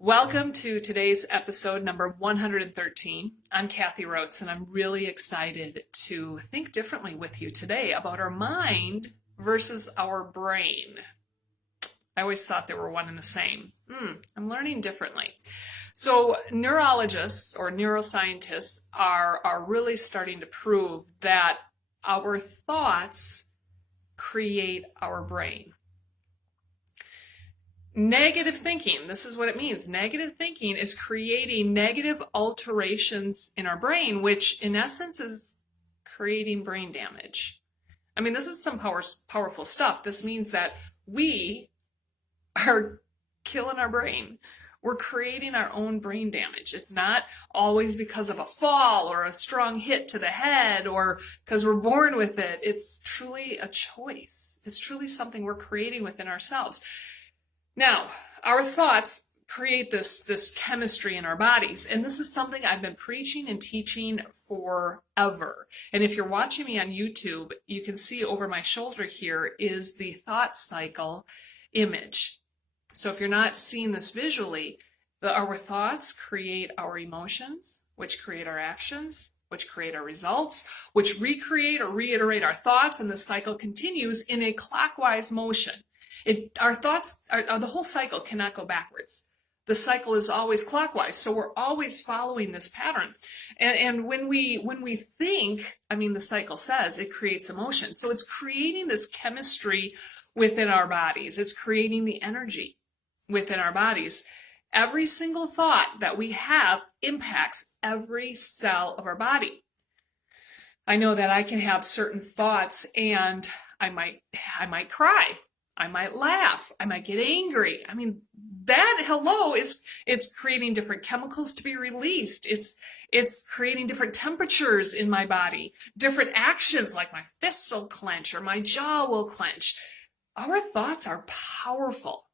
Welcome to today's episode number 113. I'm Kathy Rotes, and I'm really excited to think differently with you today about our mind versus our brain. I always thought they were one and the same. I'm learning differently. So neurologists or neuroscientists are really starting to prove that our thoughts create our brain. Negative thinking, this is what it means. Negative thinking is creating negative alterations in our brain, which in essence is creating brain damage. I mean, this is some powerful stuff. This means that we are killing our brain. We're creating our own brain damage. It's not always because of a fall or a strong hit to the head or because we're born with it. It's truly a choice. It's truly something we're creating within ourselves. Now, our thoughts create this chemistry in our bodies, and this is something I've been preaching and teaching forever. And if you're watching me on YouTube, you can see over my shoulder here is the thought cycle image. So if you're not seeing this visually, our thoughts create our emotions, which create our actions, which create our results, which recreate or reiterate our thoughts, and the cycle continues in a clockwise motion. Our thoughts, the whole cycle cannot go backwards. The cycle is always clockwise, so we're always following this pattern. And when we think, the cycle says it creates emotion. So it's creating this chemistry within our bodies. It's creating the energy within our bodies. Every single thought that we have impacts every cell of our body. I know that I can have certain thoughts and I might cry. I might laugh. I might get angry. It's creating different chemicals to be released. It's creating different temperatures in my body, different actions like my fists will clench or my jaw will clench. Our thoughts are powerful.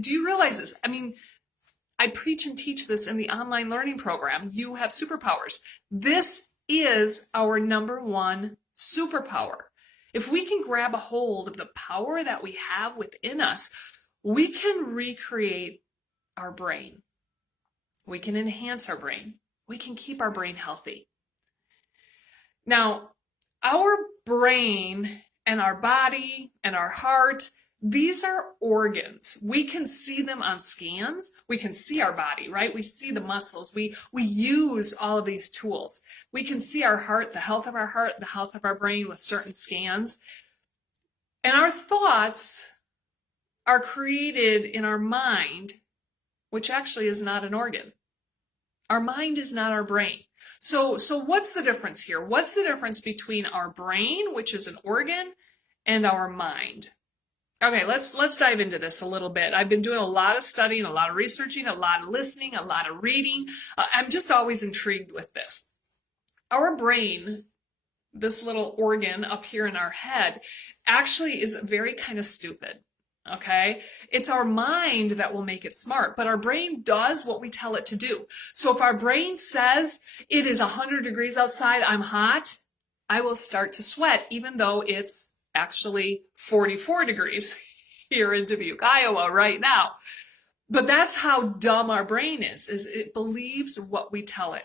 Do you realize this? I preach and teach this in the online learning program. You have superpowers. This is our number one superpower. If we can grab a hold of the power that we have within us, we can recreate our brain. We can enhance our brain. We can keep our brain healthy. Now, our brain and our body and our heart, these are organs. We can see them on scans. We can see our body, right? We see the muscles. We use all of these tools. We can see our heart, the health of our brain with certain scans. And our thoughts are created in our mind, which actually is not an organ. Our mind is not our brain. So what's the difference here? What's the difference between our brain, which is an organ, and our mind? Okay, let's dive into this a little bit. I've been doing a lot of studying, a lot of researching, a lot of listening, a lot of reading. I'm just always intrigued with this. Our brain, this little organ up here in our head, actually is very kind of stupid, okay? It's our mind that will make it smart, but our brain does what we tell it to do. So if our brain says it is 100 degrees outside, I'm hot, I will start to sweat, even though it's actually 44 degrees here in Dubuque, Iowa right now. But that's how dumb our brain is it believes what we tell it.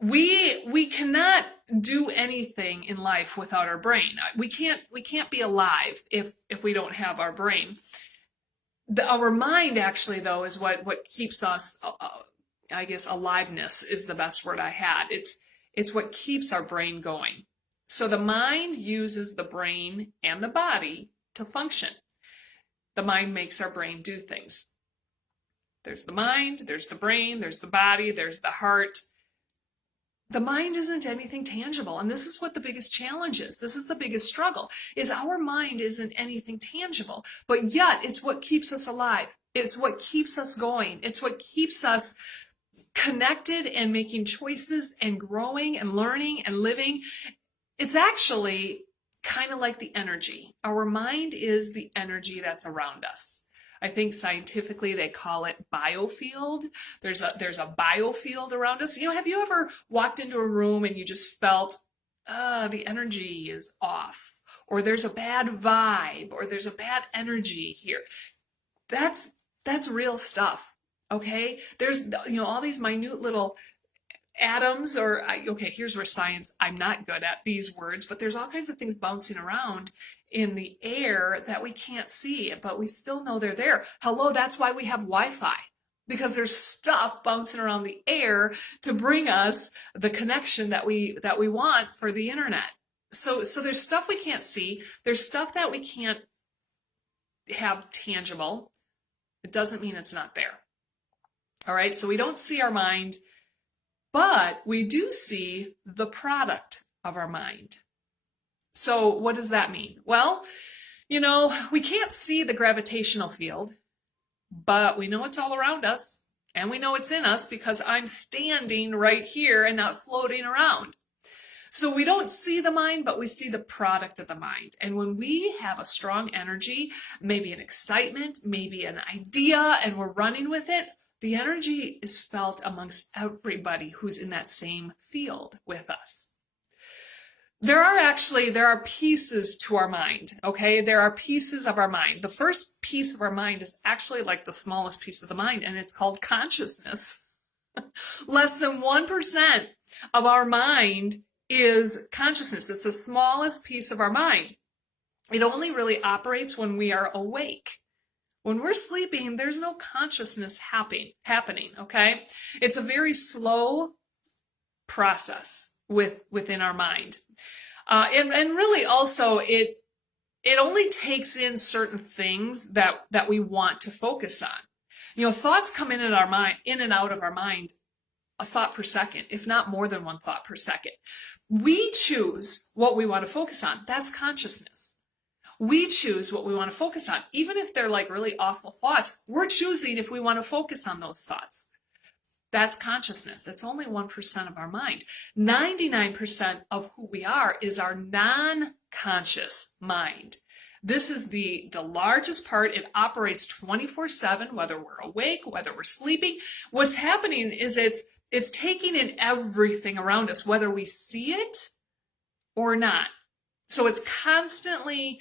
We cannot do anything in life without our brain. We can't be alive if we don't have our brain. Our mind actually, though, is what keeps us, I guess aliveness is the best word I had. It's what keeps our brain going. So the mind uses the brain and the body to function. The mind makes our brain do things. There's the mind, there's the brain, there's the body, there's the heart. The mind isn't anything tangible, and this is what the biggest challenge is. This is the biggest struggle, is our mind isn't anything tangible, but yet it's what keeps us alive. It's what keeps us going. It's what keeps us connected and making choices and growing and learning and living. It's actually kind of like the energy. Our mind is the energy that's around us. I think scientifically they call it biofield. There's a biofield around us. Have you ever walked into a room and you just felt, the energy is off, or there's a bad vibe, or there's a bad energy here? That's That's real stuff. Okay? There's, all these minute little atoms okay, here's where science, I'm not good at these words, but there's all kinds of things bouncing around in the air that we can't see, but we still know they're there. Hello, that's why we have Wi-Fi, because there's stuff bouncing around the air to bring us the connection that we want for the internet. So there's stuff we can't see. There's stuff that we can't have tangible. It doesn't mean it's not there. All right, so we don't see our mind, but we do see the product of our mind. So what does that mean? Well, we can't see the gravitational field, but we know it's all around us, and we know it's in us because I'm standing right here and not floating around. So we don't see the mind, but we see the product of the mind. And when we have a strong energy, maybe an excitement, maybe an idea, and we're running with it, the energy is felt amongst everybody who's in that same field with us. There are pieces to our mind, okay? There are pieces of our mind. The first piece of our mind is actually like the smallest piece of the mind, and it's called consciousness. Less than 1% of our mind is consciousness. It's the smallest piece of our mind. It only really operates when we are awake. When we're sleeping, there's no consciousness happening, okay? It's a very slow process within our mind. And really also it only takes in certain things that we want to focus on. Thoughts come in and out of our mind, a thought per second, if not more than one thought per second. We choose what we want to focus on. That's consciousness. We choose what we want to focus on. Even if they're like really awful thoughts, we're choosing if we want to focus on those thoughts. That's consciousness. It's only 1% of our mind. 99% of who we are is our non-conscious mind. This is the largest part. It operates 24/7, whether we're awake, whether we're sleeping. What's happening is it's taking in everything around us, whether we see it or not. So it's constantly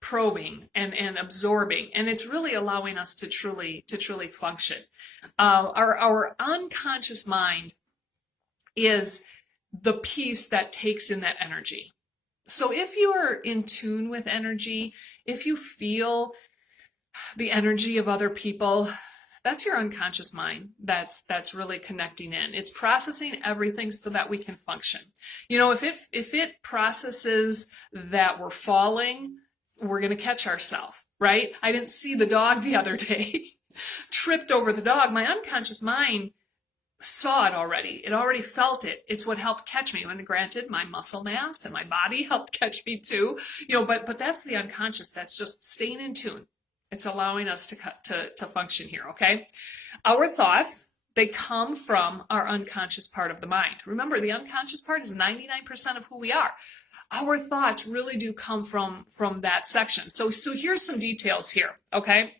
probing and absorbing, and it's really allowing us to truly function. Our unconscious mind is the piece that takes in that energy. So if you are in tune with energy, if you feel the energy of other people, that's your unconscious mind that's really connecting in. It's processing everything so that we can function. If it processes that we're falling, we're going to catch ourselves, right? I didn't see the dog the other day, tripped over the dog. My unconscious mind saw it already. It already felt it. It's what helped catch me. And granted, my muscle mass and my body helped catch me too, but that's the unconscious. That's just staying in tune. It's allowing us to function here, okay? Our thoughts, they come from our unconscious part of the mind. Remember, the unconscious part is 99% of who we are. Our thoughts really do come from that section. So here's some details here, okay?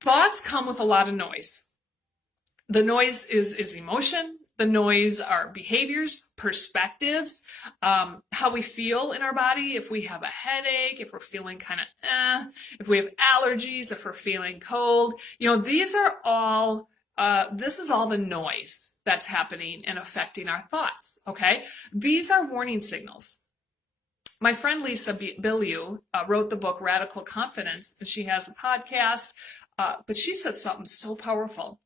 Thoughts come with a lot of noise. The noise is emotion. The noise are behaviors, perspectives, how we feel in our body, if we have a headache, if we're feeling kind of if we have allergies, if we're feeling cold. These are all, this is all the noise that's happening and affecting our thoughts, okay? These are warning signals. My friend Lisa Bilyeu wrote the book Radical Confidence, and she has a podcast, but she said something so powerful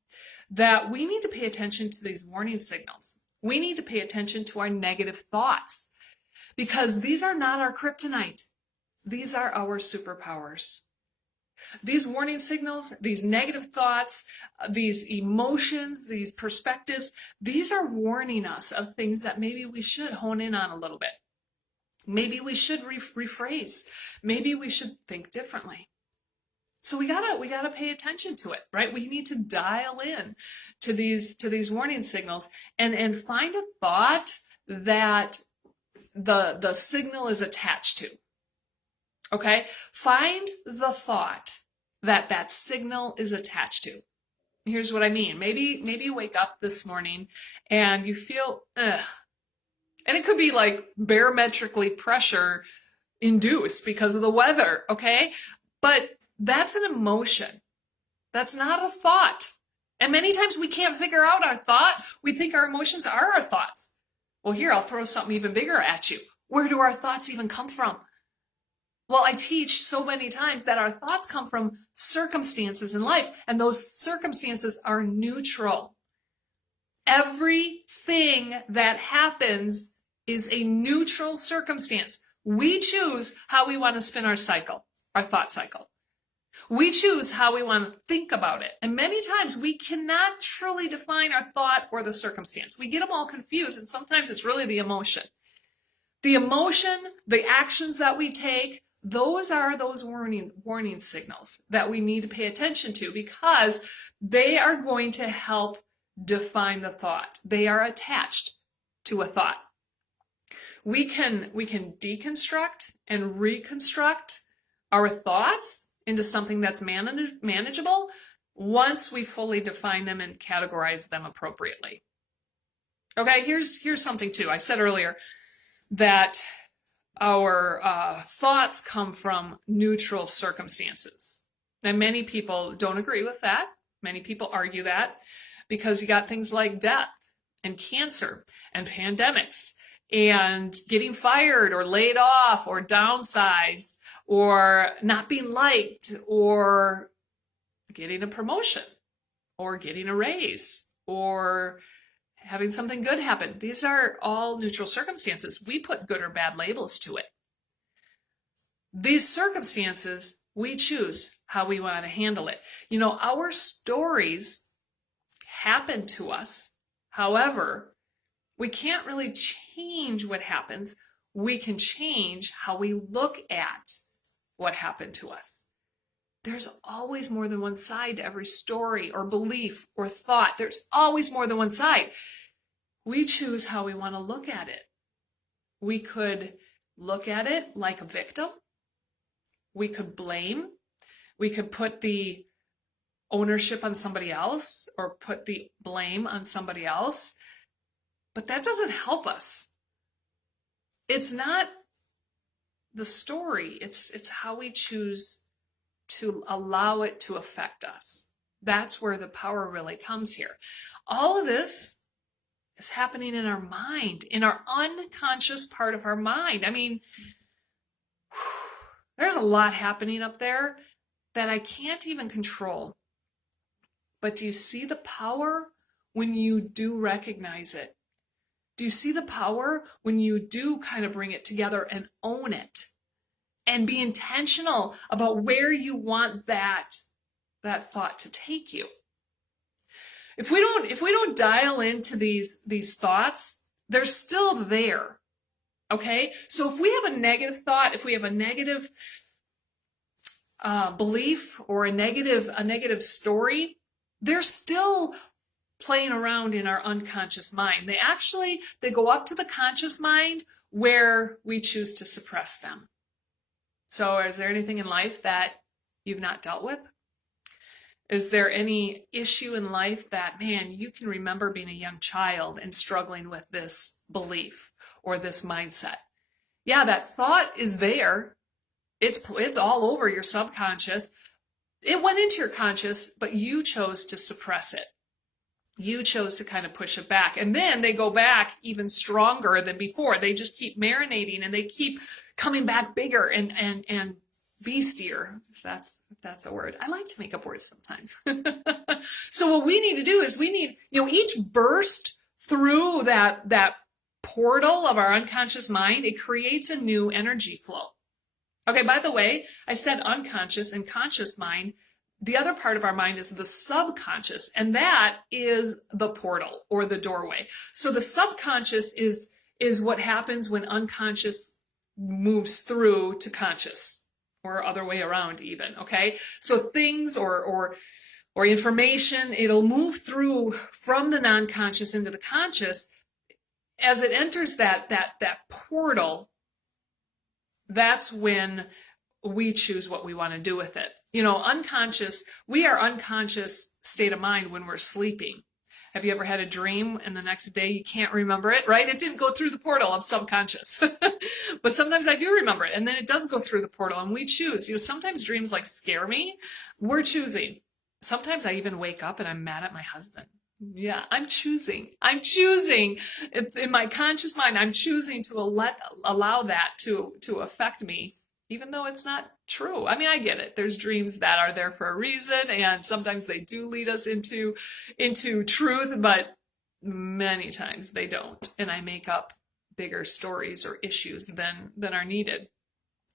that we need to pay attention to these warning signals. We need to pay attention to our negative thoughts because these are not our kryptonite. These are our superpowers. These warning signals, these negative thoughts, these emotions, these perspectives, these are warning us of things that maybe we should hone in on a little bit. Maybe we should rephrase. Maybe we should think differently. So we gotta pay attention to it, right? We need to dial in to these warning signals and find a thought that the signal is attached to. Okay? Find the thought that signal is attached to. Here's what I mean. Maybe you wake up this morning and you feel ugh. And it could be like barometrically pressure induced because of the weather, okay? But that's an emotion. That's not a thought. And many times we can't figure out our thought. We think our emotions are our thoughts. Well, here, I'll throw something even bigger at you. Where do our thoughts even come from? Well, I teach so many times that our thoughts come from circumstances in life, and those circumstances are neutral. Everything that happens is a neutral circumstance. We choose how we want to spin our cycle, our thought cycle. We choose how we want to think about it. And many times we cannot truly define our thought or the circumstance. We get them all confused, and sometimes it's really the emotion. The emotion, the actions that we take, those are those warning signals that we need to pay attention to, because they are going to help define the thought. They are attached to a thought. We can deconstruct and reconstruct our thoughts into something that's manageable once we fully define them and categorize them appropriately. Okay, here's something too. I said earlier that our thoughts come from neutral circumstances. And many people don't agree with that. Many people argue that because you got things like death and cancer and pandemics and getting fired or laid off or downsized or not being liked or getting a promotion or getting a raise or having something good happen. These are all neutral circumstances. We put good or bad labels to it. These circumstances, we choose how we want to handle it. You know, our stories happen to us. However, we can't really change what happens. We can change how we look at what happened to us. There's always more than one side to every story or belief or thought. There's always more than one side. We choose how we want to look at it. We could look at it like a victim. We could blame. We could put the ownership on somebody else or put the blame on somebody else. But that doesn't help us. It's not the story. It's how we choose to allow it to affect us. That's where the power really comes here. All of this is happening in our mind, in our unconscious part of our mind. I mean, there's a lot happening up there that I can't even control. But do you see the power when you do recognize it? Do you see the power when you do kind of bring it together and own it and be intentional about where you want that thought to take you? If we don't dial into these thoughts, they're still there. Okay? So if we have a negative thought, if we have a negative belief or a negative story, they're still playing around in our unconscious mind. They go up to the conscious mind where we choose to suppress them. So is there anything in life that you've not dealt with? Is there any issue in life that, man, you can remember being a young child and struggling with this belief or this mindset? Yeah, that thought is there. It's all over your subconscious. It went into your conscious, but you chose to suppress it. You chose to kind of push it back. And then they go back even stronger than before. They just keep marinating and they keep coming back bigger and beastier, if that's a word. I like to make up words sometimes. So what we need to do is each burst through that portal of our unconscious mind, it creates a new energy flow. Okay, by the way, I said unconscious and conscious mind. The other part of our mind is the subconscious, and that is the portal or the doorway. So the subconscious is what happens when unconscious moves through to conscious, or other way around even, okay? So things or information, it'll move through from the non-conscious into the conscious. As it enters that portal, that's when we choose what we want to do with it. We are unconscious state of mind when we're sleeping. Have you ever had a dream and the next day you can't remember it, right? It didn't go through the portal of subconscious. But sometimes I do remember it, and then it does go through the portal, and we choose. Sometimes dreams like scare me. We're choosing. Sometimes I even wake up and I'm mad at my husband. Yeah, I'm choosing. I'm choosing. In my conscious mind, I'm choosing to allow that to affect me, even though it's not true. I mean, I get it. There's dreams that are there for a reason, and sometimes they do lead us into truth, but many times they don't. And I make up bigger stories or issues than are needed.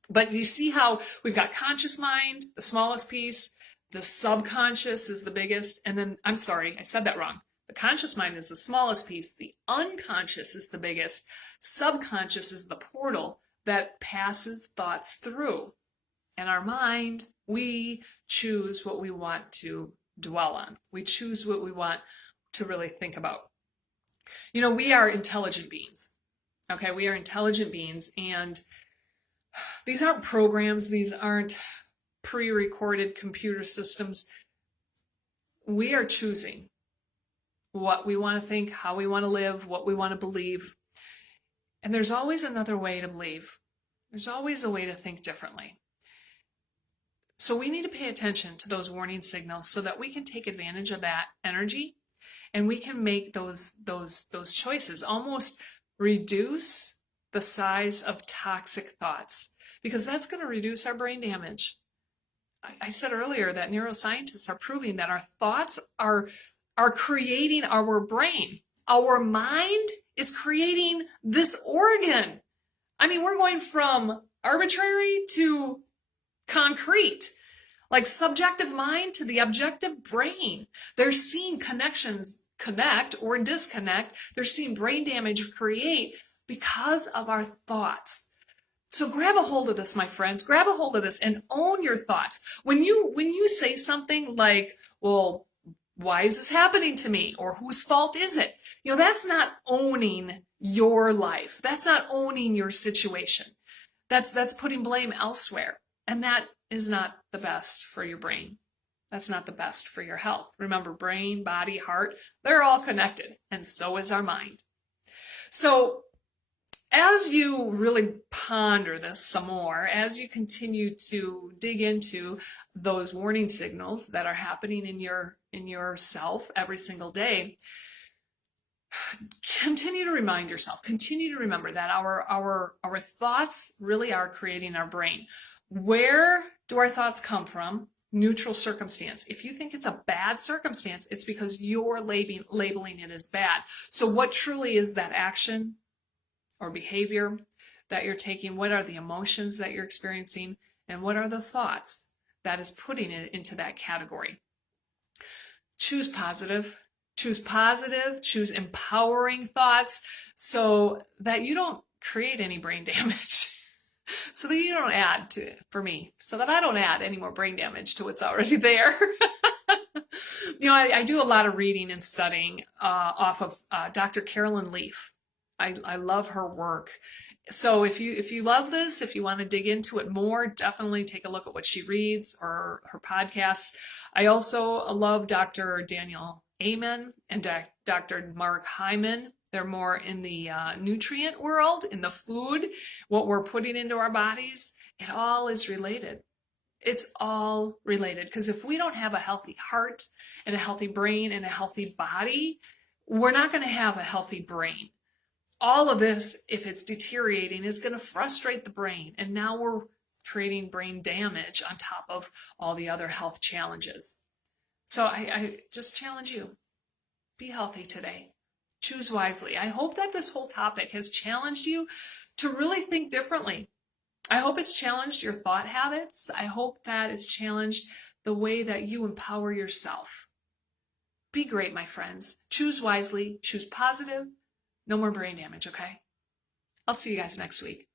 But you see how we've got conscious mind, the smallest piece, the subconscious is the biggest, and then, I'm sorry, I said that wrong. The conscious mind is the smallest piece, the unconscious is the biggest, subconscious is the portal that passes thoughts through. And our mind, we choose what we want to dwell on. We choose what we want to really think about. You know, we are intelligent beings. Okay, we are intelligent beings, and these aren't programs, these aren't pre-recorded computer systems. We are choosing what we want to think, how we want to live, what we want to believe. And there's always another way to believe. There's always a way to think differently. So we need to pay attention to those warning signals so that we can take advantage of that energy and we can make those choices, almost reduce the size of toxic thoughts, because that's going to reduce our brain damage. I said earlier that neuroscientists are proving that our thoughts are creating our brain. Our mind is creating this organ. I mean, we're going from arbitrary to concrete, like subjective mind to the objective brain. They're seeing connections connect or disconnect. They're seeing brain damage create because of our thoughts. So grab a hold of this, my friends. Grab a hold of this and own your thoughts. When you say something like, well, why is this happening to me? Or whose fault is it? You know, that's not owning your life. That's not owning your situation. That's putting blame elsewhere. And that is not the best for your brain. That's not the best for your health. Remember, brain, body, heart, they're all connected. And so is our mind. So as you really ponder this some more, as you continue to dig into those warning signals that are happening in yourself every single day, continue to remind yourself, continue to remember that our thoughts really are creating our brain. Where do our thoughts come from? Neutral circumstance. If you think it's a bad circumstance, it's because you're labeling it as bad. So what truly is that action or behavior that you're taking? What are the emotions that you're experiencing? And what are the thoughts that is putting it into that category? Choose positive. Choose positive, choose empowering thoughts so that you don't create any brain damage. So that you don't add to, for me, so that I don't add any more brain damage to what's already there. You know, I do a lot of reading and studying off of Dr. Carolyn Leaf. I love her work. So if you love this, if you want to dig into it more, definitely take a look at what she reads or her podcasts. I also love Dr. Daniel Amen and Dr. Mark Hyman. They're more in the nutrient world, in the food, what we're putting into our bodies. It all is related. It's all related, because if we don't have a healthy heart and a healthy brain and a healthy body, we're not going to have a healthy brain. All of this, if it's deteriorating, is going to frustrate the brain. And now we're creating brain damage on top of all the other health challenges. So I just challenge you, be healthy today. Choose wisely. I hope that this whole topic has challenged you to really think differently. I hope it's challenged your thought habits. I hope that it's challenged the way that you empower yourself. Be great, my friends. Choose wisely. Choose positive. No more brain damage, okay? I'll see you guys next week.